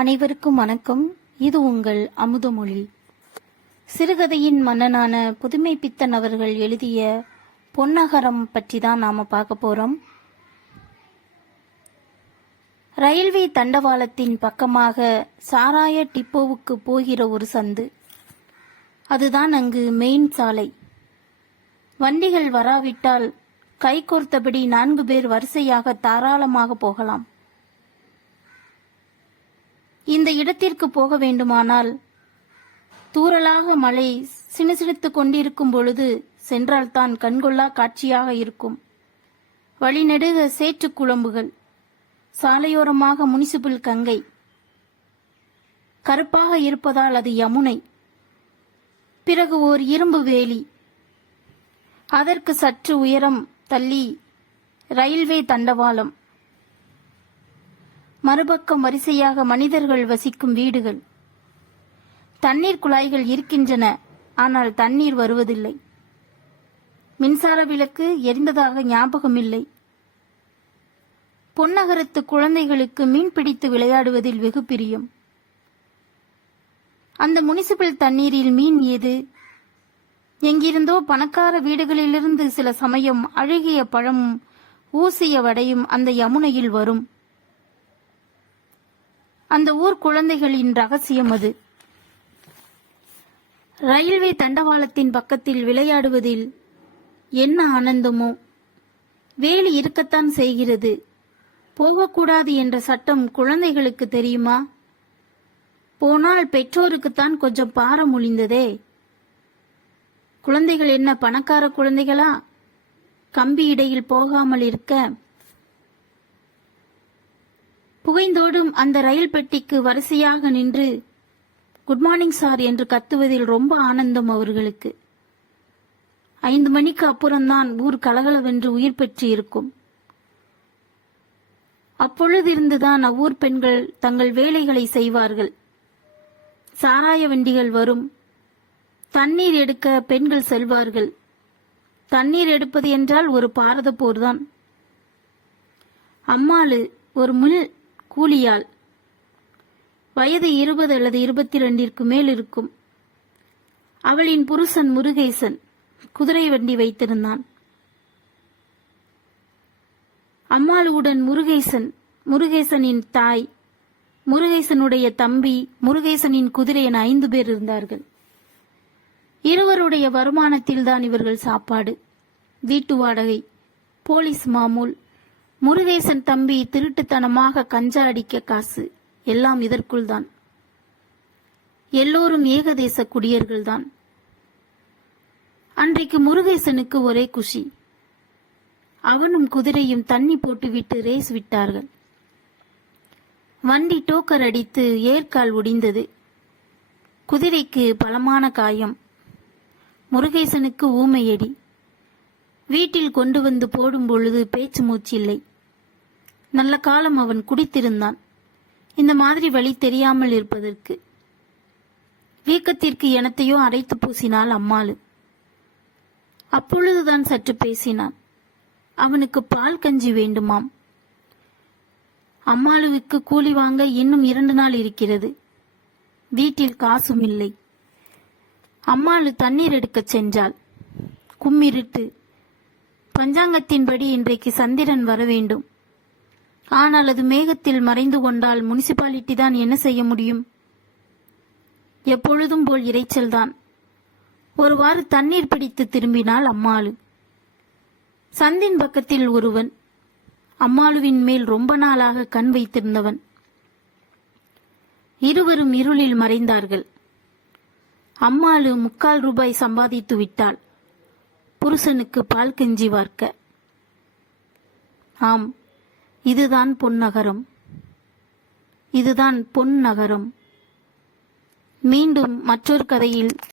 அனைவருக்கும் வணக்கம். இது உங்கள் அமுதமொழி. சிறுகதையின் மன்னனான புதுமை பித்தன் அவர்கள் எழுதிய பொன்னகரம் பற்றி தான் நாம பார்க்க போறோம். ரயில்வே தண்டவாளத்தின் பக்கமாக சாராய டிப்போவுக்கு போகிற ஒரு சந்து. அதுதான் அங்கு மெயின் சாலை. வண்டிகள் வராவிட்டால் கைகோர்த்தபடி நான்கு பேர் வரிசையாக தாராளமாக போகலாம். இந்த இடத்திற்கு போக வேண்டுமானால் தூரலாக மழை சினுசினுத்துக் கொண்டிருக்கும் பொழுது சென்றால்தான் கண்கொள்ளா காட்சியாக இருக்கும். வழிநெடுக சேற்று குழம்புகள் சாலையோரமாக முனிசிபல் கங்கை. கருப்பாக இருப்பதால் அது யமுனை. பிறகு ஓர் இரும்பு வேலி. அதற்கு சற்று உயரம் தள்ளி ரயில்வே தண்டவாளம். மறுபக்கம் வரிசையாக மனிதர்கள் வசிக்கும் வீடுகள். தண்ணீர் குழாய்கள் இருக்கின்றன ஆனால் தண்ணீர் வருவதில்லை. மின்சார விளக்கு எரிந்ததாக ஞாபகமில்லை. பொன்னகரத்து குழந்தைகளுக்கு மீன் பிடித்து விளையாடுவதில் வெகு பிரியம். அந்த முனிசிபல் தண்ணீரில் மீன் ஏது? எங்கிருந்தோ பணக்கார வீடுகளிலிருந்து சில சமயம் அழுகிய பழமும் ஊசிய வடையும் அந்த யமுனையில் வரும். அந்த ஊர் குழந்தைகளின் ரகசியம் அது. ரயில்வே தண்டவாளத்தின் பக்கத்தில் விளையாடுவதில் என்ன ஆனந்தமோ. வேலி இருக்கத்தான் செய்கிறது. போகக்கூடாது என்ற சட்டம் குழந்தைகளுக்கு தெரியுமா? போனால் பெற்றோருக்குத்தான் கொஞ்சம் பாரம் ஒளிந்ததே குழந்தைகள் என்ன பணக்கார குழந்தைகளா? கம்பி இடையில் போகாமல் இருக்க புகைந்தோடும் அந்த ரயில் பெட்டிக்கு வரிசையாக நின்று குட் மார்னிங் சார் என்று கத்துவதில் ரொம்ப ஆனந்தம் அவர்களுக்கு. ஐந்து மணிக்கு அப்புறம்தான் ஊர் கலகலவென்று உயிர் பெற்று இருக்கும் அப்பொழுதிருந்துதான் அவ்வூர் பெண்கள் தங்கள் வேலைகளை செய்வார்கள். சாராய வண்டிகள் வரும். தண்ணீர் எடுக்க பெண்கள் செல்வார்கள். தண்ணீர் எடுப்பது என்றால் ஒரு பாரத போர்தான். அம்மாளு ஒரு முள் கூலியாள் வயது இருபது அல்லது இருபத்தி ரெண்டிற்கு மேல் இருக்கும் அவளின் புருஷன் முருகேசன் குதிரை வண்டி வைத்திருந்தான். அம்மாளுடன் முருகேசன் முருகேசனின் தாய் முருகேசனுடைய தம்பி முருகேசனின் குதிரை என ஐந்து பேர் இருந்தார்கள். இருவருடைய வருமானத்தில்தான் இவர்கள் சாப்பாடு. வீட்டு வாடகை போலீஸ் மாமூல் முருகேசன் தம்பி திருட்டுத்தனமாக கஞ்சா அடிக்க காசு. எல்லாம் இதற்குள் தான் எல்லோரும் ஏகதேச குடியர்கள்தான். அன்றைக்கு முருகேசனுக்கு ஒரே குஷி. அவனும் குதிரையும் தண்ணி போட்டுவிட்டு ரேஸ் விட்டார்கள். வண்டி டோக்கர் அடித்து ஏர்கால் ஒடிந்தது. குதிரைக்கு பலமான காயம். முருகேசனுக்கு ஊமையடி. வீட்டில் கொண்டு வந்து போடும் பொழுது பேச்சு மூச்சில்லை. நல்ல காலம் அவன் குடித்திருந்தான். இந்த மாதிரி வழி தெரியாமல் இருப்பதற்கு வீக்கத்திற்கு எனத்தையோ அரைத்து பூசினாள் அம்மாளு. அப்பொழுதுதான் சற்று பேசினான். அவனுக்கு பால் கஞ்சி வேண்டுமாம். அம்மாளுவுக்கு கூலி வாங்க இன்னும் இரண்டு நாள் இருக்கிறது. வீட்டில் காசும் இல்லை. அம்மாளு தண்ணீர் எடுக்கச் சென்றாள். கும்மிருட்டு பஞ்சாங்கத்தின்படி இன்றைக்கு சந்திரன் வர வேண்டும். ஆனால் அது மேகத்தில் மறைந்து கொண்டால் முனிசிபாலிட்டி தான் என்ன செய்ய முடியும்? எப்பொழுதும் போல் இரைச்சல்தான் ஒருவாறு தண்ணீர் பிடித்து திரும்பினாள் அம்மாளு. சந்தின் பக்கத்தில் ஒருவன் அம்மாளுவின் மேல் ரொம்ப நாளாக கண் வைத்திருந்தவன். இருவரும் இருளில் மறைந்தார்கள். அம்மாளு முக்கால் ரூபாய் சம்பாதித்து விட்டாள். புருஷனுக்கு பால் கஞ்சி வார்க்க. ஆம் இதுதான் பொன்னகரம். இதுதான் பொன் நகரம் மீண்டும் மற்றொரு கதையில்